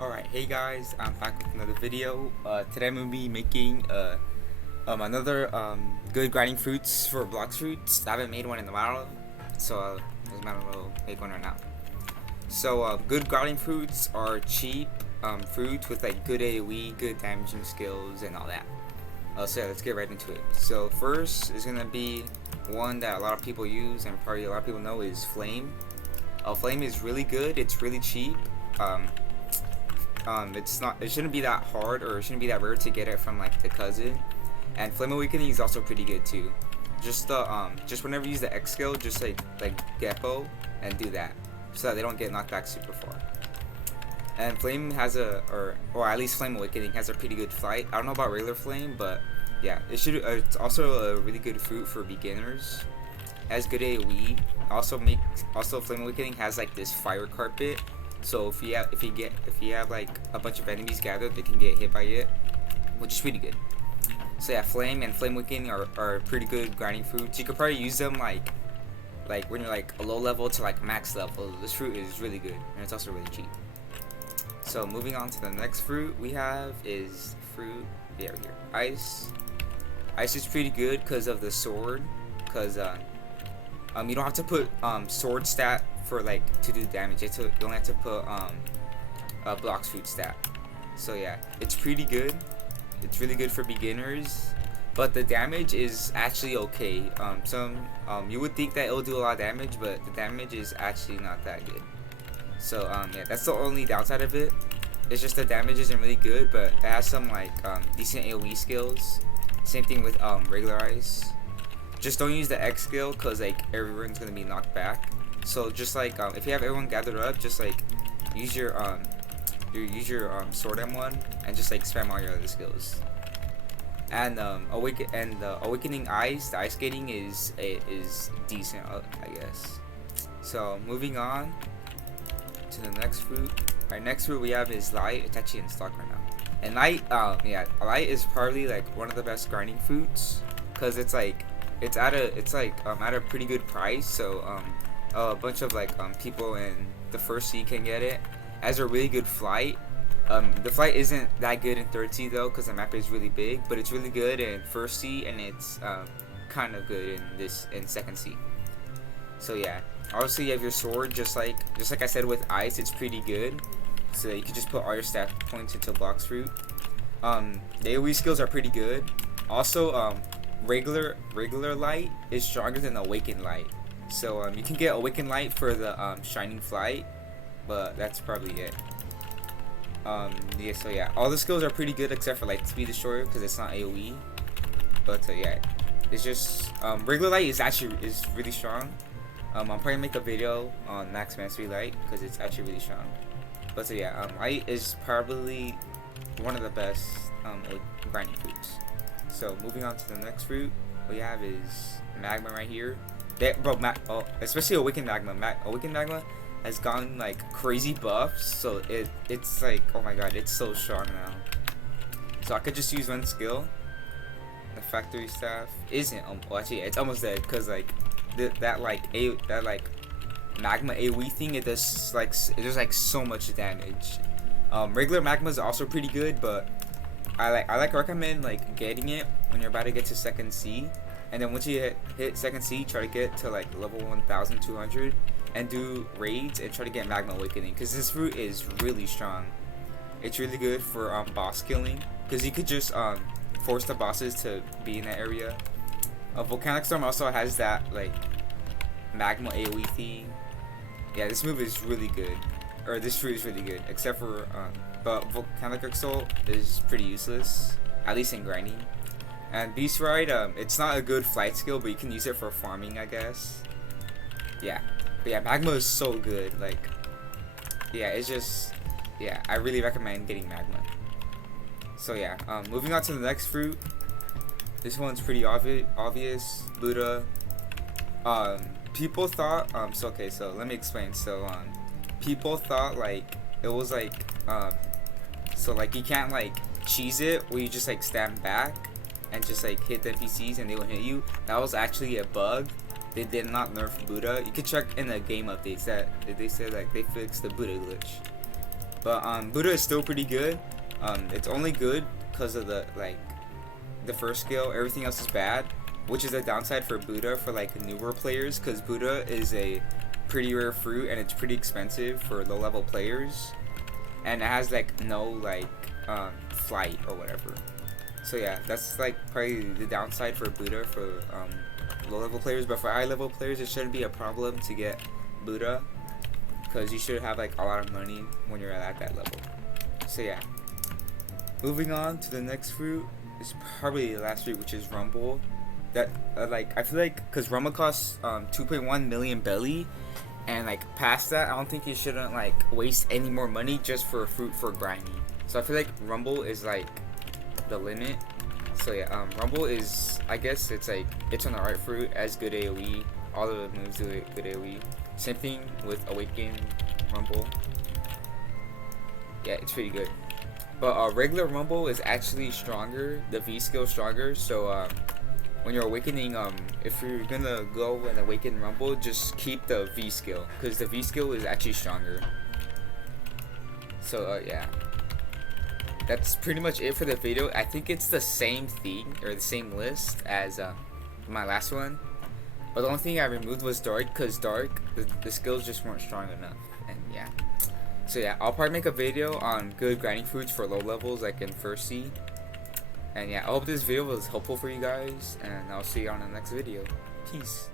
Alright, hey guys, I'm back with another video. Today I'm going to be making another good grinding fruits for Blox fruits. I haven't made one in a while, so I might as well make one right now. So good grinding fruits are cheap fruits with like good AoE, good damaging skills, and all that. So yeah, let's get right into it. So first is going to be one that a lot of people use and probably a lot of people know is Flame. Flame is really good, it's really cheap. It shouldn't be that hard or it shouldn't be that rare to get it from like the cousin. And Flame Awakening is also pretty good too. Just whenever you use the X skill, just like Geppo and do that so that they don't get knocked back super far. And Flame has or at least Flame Awakening has a pretty good flight. I don't know about regular Flame, but yeah, it's also a really good fruit for beginners. It has good AoE. Also Flame Awakening has like this fire carpet. So if you have like a bunch of enemies gathered, they can get hit by it, which is pretty good. So yeah, Flame and Flame Awakening are pretty good grinding fruits. You could probably use them like when you're like a low level to like max level. This fruit is really good and it's also really cheap. So moving on to the next fruit we have is fruit right here. Ice. Ice is pretty good because of the sword. Because you don't have to put sword stat for like to do damage. You only have to put a Blox fruit stat. So yeah, it's pretty good. It's really good for beginners, but the damage is actually okay. You would think that it'll do a lot of damage, but the damage is actually not that good. So yeah, that's the only downside of it. It's just the damage isn't really good, but it has some like decent AoE skills. Same thing with regular ice. Just don't use the X skill because like everyone's gonna be knocked back. So just like if you have everyone gathered up, just like use your sword M1 and just like spam all your other skills. And awakening ice, the ice skating is decent, I guess. So moving on to the next fruit. Our next fruit we have is light. It's actually in stock right now. And light, light is probably like one of the best grinding fruits because it's at a pretty good price. So a bunch of like people in the first sea can get it. Has a really good flight. The flight isn't that good in third sea though because the map is really big, but it's really good in first sea and it's kind of good in second sea. So yeah, obviously you have your sword just like I said with ice, it's pretty good. So you can just put all your stat points into Blox fruit. The AoE skills are pretty good. Also regular light is stronger than awakened light. So you can get awakened light for the shining flight, but that's probably it. Yeah, so yeah, all the skills are pretty good except for light speed destroyer because it's not AoE. But yeah, it's just regular light is really strong. I'm probably make a video on max mastery light because it's actually really strong. But so yeah, light is probably one of the best grinding fruits. So moving on to the next fruit we have is Magma right here. Especially Awakened Magma. Awakened Magma has gotten like crazy buffs, so it's like, oh my god, it's so strong now. So I could just use one skill. The factory staff isn't actually it's almost dead because like that Magma AoE thing, it does like so much damage. Regular Magma is also pretty good, but I recommend like getting it when you're about to get to second sea, and then once you hit second sea, try to get to like level 1200 and do raids and try to get Magma Awakening because this fruit is really strong. It's really good for boss killing because you could just force the bosses to be in that area. Volcanic Storm also has that like Magma AoE thing. Yeah, this move is really good, or this fruit is really good, except for but Volcanic Assault is pretty useless, at least in grinding. And Beast Ride, it's not a good flight skill, but you can use it for farming, I guess. Yeah, but yeah, Magma is so good. Like, yeah, it's just, yeah, I really recommend getting Magma. So yeah, moving on to the next fruit. This one's pretty obvious. Buddha. People thought, so let me explain. So people thought like it was like so like you can't like cheese it where you just like stand back and just like hit the NPCs and they will hit you. That was actually a bug. They did not nerf Buddha. You can check in the game updates that they said like they fixed the Buddha glitch. But Buddha is still pretty good. It's only good because of the first skill. Everything else is bad, which is a downside for Buddha for like newer players, because Buddha is a pretty rare fruit and it's pretty expensive for low level players, and it has like no flight or whatever. So yeah, that's like probably the downside for Buddha for low level players. But for high level players, it shouldn't be a problem to get Buddha, because you should have like a lot of money when you're at that level. So yeah, moving on to the next fruit is probably the last fruit, which is Rumble. That I feel like because Rumble costs 2.1 million belly, and like past that, I don't think you shouldn't like waste any more money just for a fruit for grinding. So I feel like Rumble is like the limit. So yeah, Rumble is, I guess it's like, it's an alright fruit, as good AoE. All the moves do it good AoE. Same thing with Awaken Rumble. Yeah, it's pretty good. But regular Rumble is actually stronger. The V skill is stronger. So when you're awakening, if you're gonna go and awaken Rumble, just keep the V skill, because the V skill is actually stronger. So yeah, that's pretty much it for the video. I think it's the same thing, or the same list as my last one, but the only thing I removed was Dark, because Dark, the skills just weren't strong enough. And yeah, so yeah, I'll probably make a video on good grinding fruits for low levels, like in first C. And yeah, I hope this video was helpful for you guys, and I'll see you on the next video. Peace.